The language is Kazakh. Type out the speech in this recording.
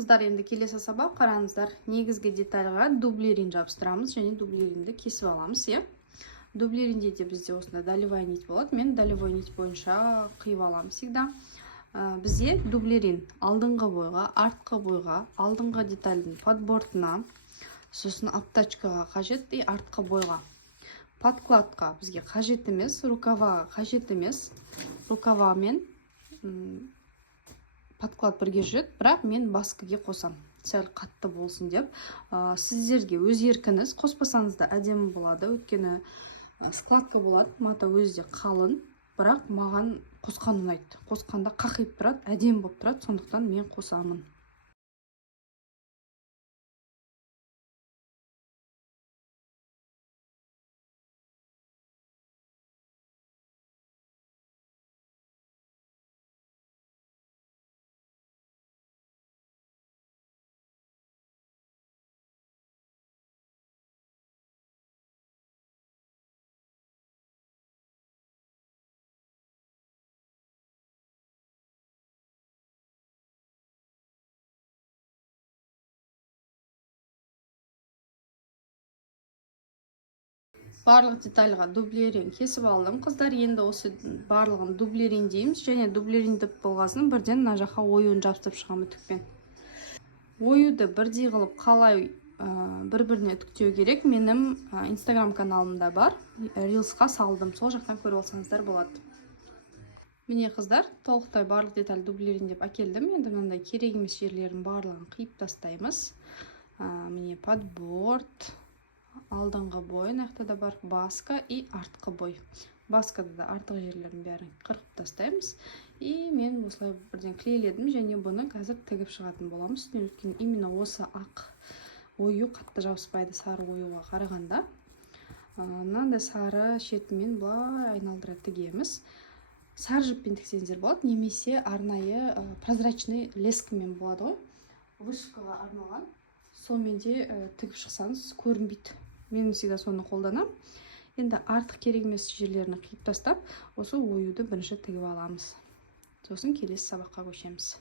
Қыздар, енді келесі сабақ қараңыздар. Негізгі детальға дублерин жабыстырамыз және дублеринді кесіп аламыз, иә. Дублеринде де бізде осында долевой нить болады. Мен долевой нить бойынша қиып аламын всегда. Бізде дублерин алдыңғы бойға, артқы бойға, алдыңғы детальдің подбортына, сосын обтачкаға қажет и артқы бойға. Подкладқа бізге қажет емес, рукаваға қажет емес. Рукава мен подклад бірге жүреді, бірақ мен баскіге қосам, сәл қатты болсын деп. Сіздерге өз еркіңіз, қоспасаңыз да әдемі болады, өйткені складка болады, мата өзі де қалың, бірақ маған қосқан ұнайды. Қосқанда қақиып тұрады, әдемі болып тұрады, сондықтан мен қосамын. Барлық детальға дублерин кесіп алдым. Қыздар, енді осы барлығын дублерин дейміз, және дублерин деп болғасын бірден мына жаққа оюын жабыстырып шығамын үтікпен. Оюды бірдей қылып қалай бір-біріне үтіктеу керек, менің инстаграм каналымда бар, рилсқа салдым, сол жақтан көріп алсаңыздар болады. Міне қыздар, толықтай барлық деталь дублерин деп әкелдім. Енді мынандай керек емес жерлерін барлығын қиып тастаймыз. Міне подборт, алдыңғы бой, нақтыда бар баска и артқы бой. Баскада да артық жерлерін бәрін қырқып тастаймыз. И мен осылай бірден клейледім, және бұны қазір тігіп шығатын боламыз. Өйткені именно осы ақ ою қатты жабыспайды сары оюға қарағанда. Мынандай сары шетімен былай айналдыра тігеміз. Сары жіппен тіксеңіздер болады, немесе арнайы прозрачный лескімен болады ғой. Вышивкаға арналған. Сонымен де тігіп шықсаңыз көрінбейді. Мен всегда соны қолданамын. Енді артық керек емес жерлерін қиып тастап, осы оюды бірінші тігіп аламыз. Сосын келесі сабаққа көшеміз.